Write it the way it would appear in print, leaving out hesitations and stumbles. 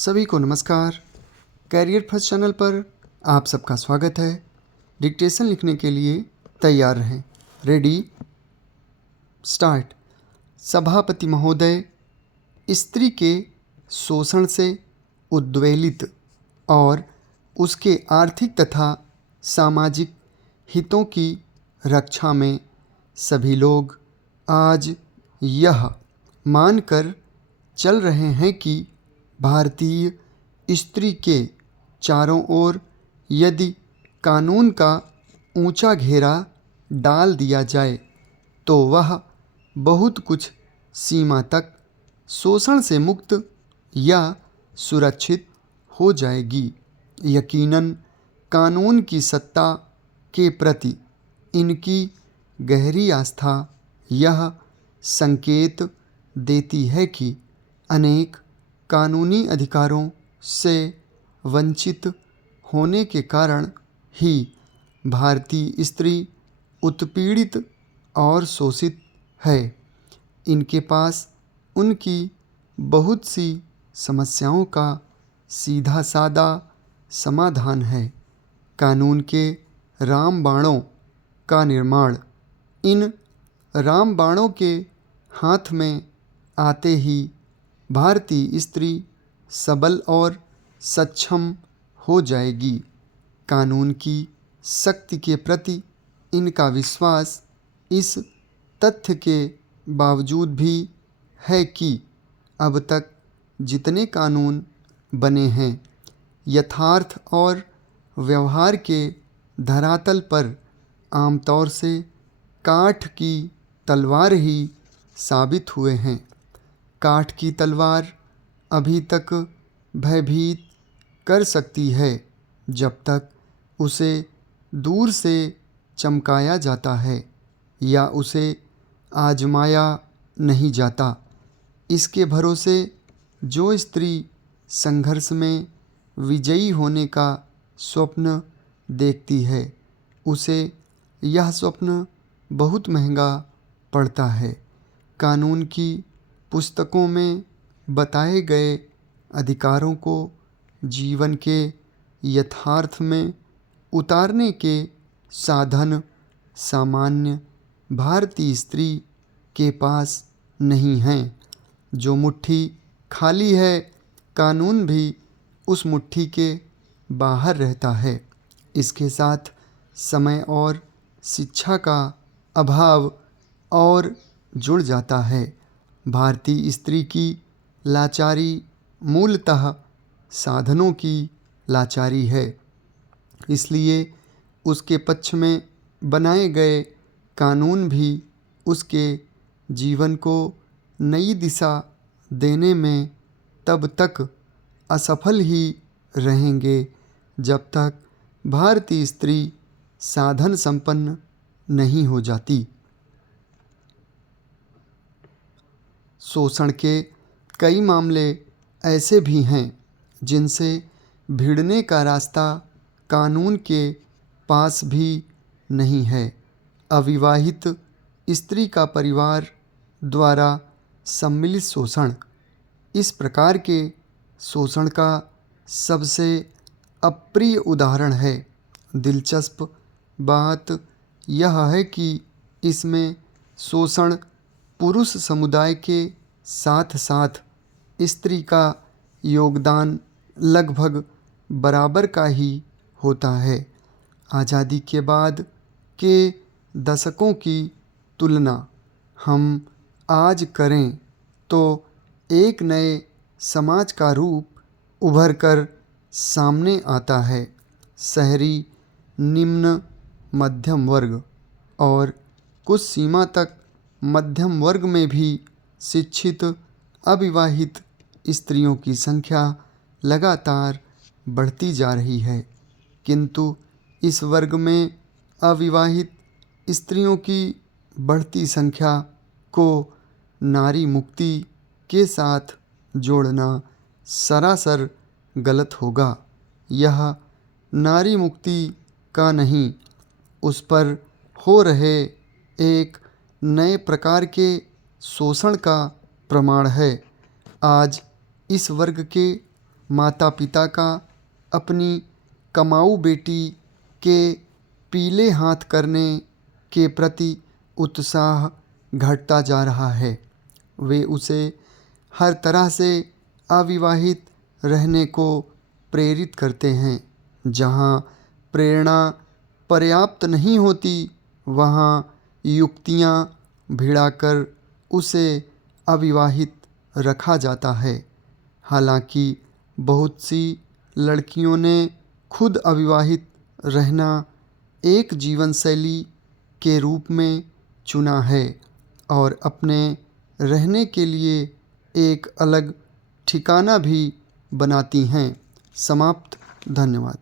सभी को नमस्कार। कैरियर फर्स्ट चैनल पर आप सबका स्वागत है। डिक्टेशन लिखने के लिए तैयार रहें। Ready start. सभापति महोदय, स्त्री के शोषण से उद्वेलित और उसके आर्थिक तथा सामाजिक हितों की रक्षा में सभी लोग आज यह मानकर चल रहे हैं कि भारतीय स्त्री के चारों ओर यदि कानून का ऊंचा घेरा डाल दिया जाए तो वह बहुत कुछ सीमा तक शोषण से मुक्त या सुरक्षित हो जाएगी। यकीनन कानून की सत्ता के प्रति इनकी गहरी आस्था यह संकेत देती है कि अनेक कानूनी अधिकारों से वंचित होने के कारण ही भारतीय स्त्री उत्पीड़ित और शोषित है। इनके पास उनकी बहुत सी समस्याओं का सीधा सादा समाधान है। कानून के रामबाणों का निर्माण। इन रामबाणों के हाथ में आते ही भारतीय स्त्री सबल और सक्षम हो जाएगी। कानून की शक्ति के प्रति इनका विश्वास इस तथ्य के बावजूद भी है कि अब तक जितने कानून बने हैं यथार्थ और व्यवहार के धरातल पर आमतौर से काठ की तलवार ही साबित हुए हैं। काठ की तलवार अभी तक भयभीत कर सकती है जब तक उसे दूर से चमकाया जाता है या उसे आजमाया नहीं जाता। इसके भरोसे जो स्त्री संघर्ष में विजयी होने का स्वप्न देखती है उसे यह स्वप्न बहुत महंगा पड़ता है। कानून की पुस्तकों में बताए गए अधिकारों को जीवन के यथार्थ में उतारने के साधन सामान्य भारतीय स्त्री के पास नहीं हैं। जो मुट्ठी खाली है कानून भी उस मुट्ठी के बाहर रहता है। इसके साथ समय और शिक्षा का अभाव और जुड़ जाता है। भारतीय स्त्री की लाचारी मूलतः साधनों की लाचारी है। इसलिए उसके पक्ष में बनाए गए कानून भी उसके जीवन को नई दिशा देने में तब तक असफल ही रहेंगे जब तक भारतीय स्त्री साधन संपन्न नहीं हो जाती। शोषण के कई मामले ऐसे भी हैं जिनसे भिड़ने का रास्ता कानून के पास भी नहीं है। अविवाहित स्त्री का परिवार द्वारा सम्मिलित शोषण। इस प्रकार के शोषण का सबसे अप्रिय उदाहरण है। दिलचस्प बात यह है कि इसमें शोषण पुरुष समुदाय के साथ साथ स्त्री का योगदान लगभग बराबर का ही होता है। आज़ादी के बाद के दशकों की तुलना हम आज करें तो एक नए समाज का रूप उभर कर सामने आता है। शहरी निम्न मध्यम वर्ग और कुछ सीमा तक मध्यम वर्ग में भी शिक्षित अविवाहित स्त्रियों की संख्या लगातार बढ़ती जा रही है। किंतु इस वर्ग में अविवाहित स्त्रियों की बढ़ती संख्या को नारी मुक्ति के साथ जोड़ना सरासर गलत होगा। यह नारी मुक्ति का नहीं, उस पर हो रहे एक नए प्रकार के शोषण का प्रमाण है। आज इस वर्ग के माता पिता का अपनी कमाऊ बेटी के पीले हाथ करने के प्रति उत्साह घटता जा रहा है। वे उसे हर तरह से अविवाहित रहने को प्रेरित करते हैं। जहाँ प्रेरणा पर्याप्त नहीं होती, वहाँ युक्तियाँ भिड़ाकर उसे अविवाहित रखा जाता है। हालांकि बहुत सी लड़कियों ने खुद अविवाहित रहना एक जीवन शैली के रूप में चुना है और अपने रहने के लिए एक अलग ठिकाना भी बनाती हैं। समाप्त। धन्यवाद।